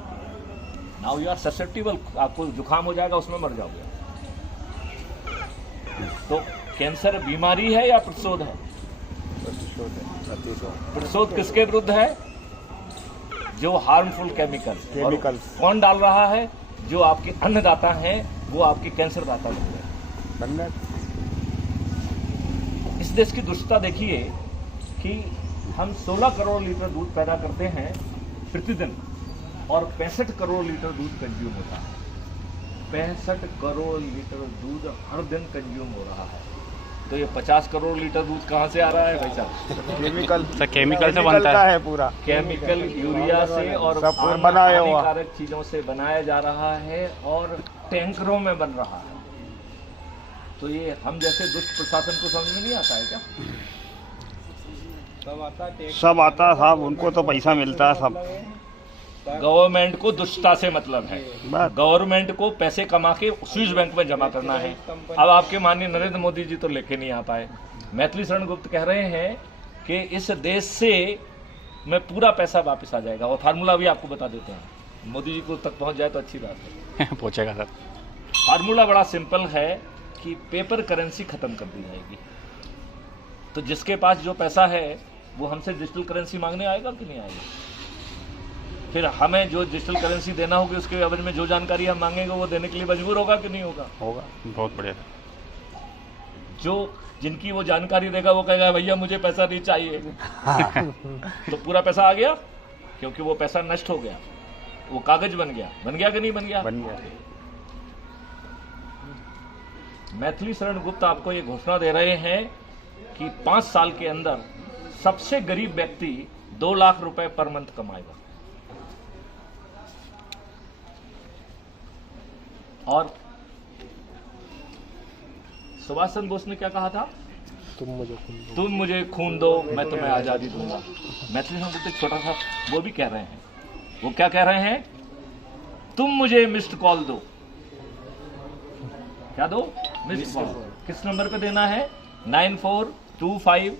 खाती है। Now you are susceptible, आपको जुकाम हो जाएगा उसमें मर जाओगे। तो कैंसर बीमारी है या प्रतिशोध है? प्रतिशोध किसके विरुद्ध है? जो हार्मफुल केमिकल कौन डाल रहा है? जो आपके अन्नदाता हैं वो आपके कैंसर दाता बन गए। इस देश की दुष्टता देखिए कि हम 16 करोड़ लीटर दूध पैदा करते हैं प्रतिदिन और 65 करोड़ लीटर दूध कंज्यूम होता है। 65 करोड़ लीटर दूध हर दिन कंज्यूम हो रहा है। तो ये 50 करोड़ लीटर दूध कहाँ से आ रहा है भाई साहब? केमिकल से बनता है पूरा। केमिकल, यूरिया से और हानिकारक चीजों से बनाया जा रहा है और टैंकरों में बन रहा है। तो ये हम जैसे दुष्ट प्रशासन को समझ में नहीं आता है क्या? सब आता साहब, उनको तो पैसा मिलता है सब। गवर्नमेंट को दुष्टता से मतलब है। गवर्नमेंट को पैसे कमा के स्विस बैंक में जमा करना है। अब आपके माननीय नरेंद्र मोदी जी तो लेके नहीं आ पाए। मैथिली शरण गुप्त कह रहे हैं कि इस देश से में पूरा पैसा वापस आ जाएगा, और फार्मूला भी आपको बता देते हैं। मोदी जी को तक पहुंच जाए तो अच्छी बात है। पहुंचेगा सर। फार्मूला बड़ा सिंपल है कि पेपर करेंसी खत्म कर दी जाएगी। तो जिसके पास जो पैसा है वो हमसे डिजिटल करेंसी मांगने आएगा कि नहीं आएगा? फिर हमें जो डिजिटल करेंसी देना होगी उसके एवज में जो जानकारी हम मांगेंगे वो देने के लिए मजबूर होगा कि नहीं होगा? होगा। बहुत बढ़िया। जो जिनकी वो जानकारी देगा वो कहेगा भैया मुझे पैसा नहीं चाहिए। तो पूरा पैसा आ गया, क्योंकि वो पैसा नष्ट हो गया, वो कागज बन गया कि नहीं बन गया? बन गया। मैथिली शरण गुप्त आपको ये घोषणा दे रहे हैं कि 5 साल के अंदर सबसे गरीब व्यक्ति 2 लाख रुपए पर मंथ कमाएगा। और सुभाष चंद्र बोस ने क्या कहा था? तुम मुझे खून दो, मैं तुम्हें आजादी दूंगा। मैथिली शरण गुप्त एक छोटा सा वो भी कह रहे हैं। वो क्या कह रहे हैं? तुम मुझे मिस्ड कॉल दो। क्या दो? Missed call. किस नंबर पे देना है? 9425